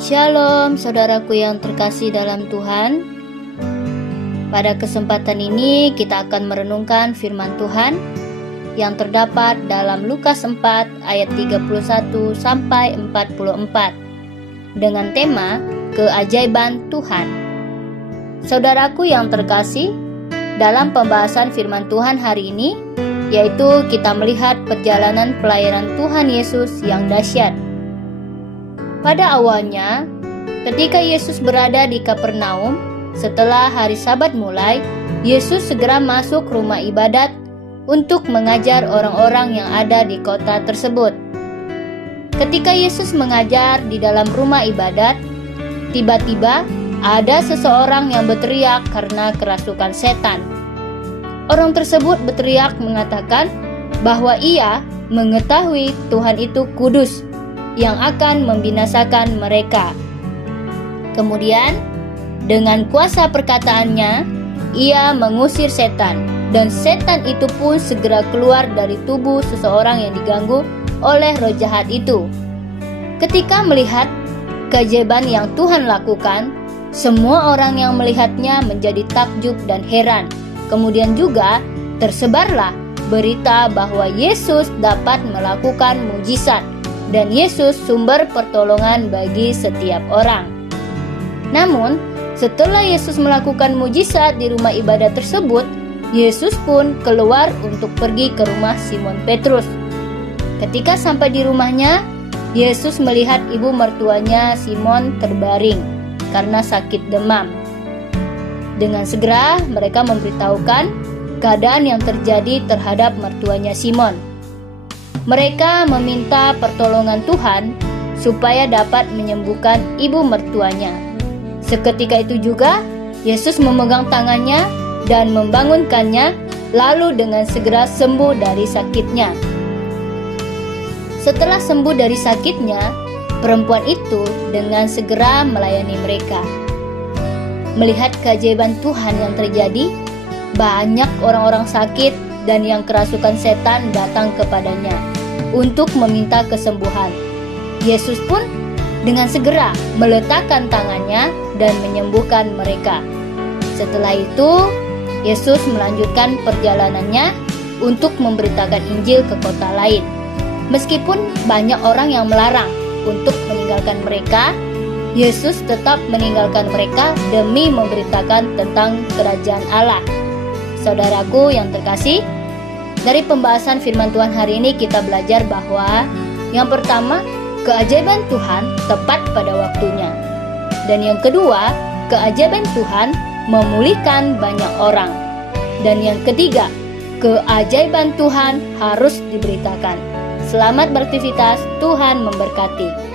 Shalom saudaraku yang terkasih dalam Tuhan. Pada kesempatan ini kita akan merenungkan firman Tuhan yang terdapat dalam Lukas 4 ayat 31 sampai 44 dengan tema keajaiban Tuhan. Saudaraku yang terkasih, dalam pembahasan firman Tuhan hari ini yaitu kita melihat perjalanan pelayanan Tuhan Yesus yang dahsyat. Pada awalnya, ketika Yesus berada di Kapernaum, setelah hari Sabat mulai, Yesus segera masuk rumah ibadat untuk mengajar orang-orang yang ada di kota tersebut. Ketika Yesus mengajar di dalam rumah ibadat, tiba-tiba ada seseorang yang berteriak karena kerasukan setan. Orang tersebut berteriak mengatakan bahwa ia mengetahui Tuhan itu kudus yang akan membinasakan mereka. Kemudian, dengan kuasa perkataannya, ia mengusir setan, dan setan itu pun segera keluar dari tubuh seseorang yang diganggu oleh roh jahat itu. Ketika melihat keajaiban yang Tuhan lakukan, semua orang yang melihatnya menjadi takjub dan heran. Kemudian juga tersebarlah berita bahwa Yesus dapat melakukan mujizat dan Yesus sumber pertolongan bagi setiap orang. Namun, setelah Yesus melakukan mujizat di rumah ibadat tersebut, Yesus pun keluar untuk pergi ke rumah Simon Petrus. Ketika sampai di rumahnya, Yesus melihat ibu mertuanya Simon terbaring karena sakit demam. Dengan segera mereka memberitahukan keadaan yang terjadi terhadap mertuanya Simon. Mereka meminta pertolongan Tuhan supaya dapat menyembuhkan ibu mertuanya. Seketika itu juga Yesus memegang tangannya dan membangunkannya, lalu dengan segera sembuh dari sakitnya. Setelah sembuh dari sakitnya, perempuan itu dengan segera melayani mereka. Melihat keajaiban Tuhan yang terjadi, banyak orang-orang sakit dan yang kerasukan setan datang kepadanya untuk meminta kesembuhan. Yesus pun dengan segera meletakkan tangannya dan menyembuhkan mereka. Setelah itu, Yesus melanjutkan perjalanannya untuk memberitakan Injil ke kota lain. Meskipun banyak orang yang melarang untuk meninggalkan mereka, Yesus tetap meninggalkan mereka demi memberitakan tentang kerajaan Allah. Saudaraku yang terkasih, dari pembahasan firman Tuhan hari ini kita belajar bahwa yang pertama, keajaiban Tuhan tepat pada waktunya. Dan yang kedua, keajaiban Tuhan memulihkan banyak orang. Dan yang ketiga, keajaiban Tuhan harus diberitakan. Selamat beraktivitas, Tuhan memberkati.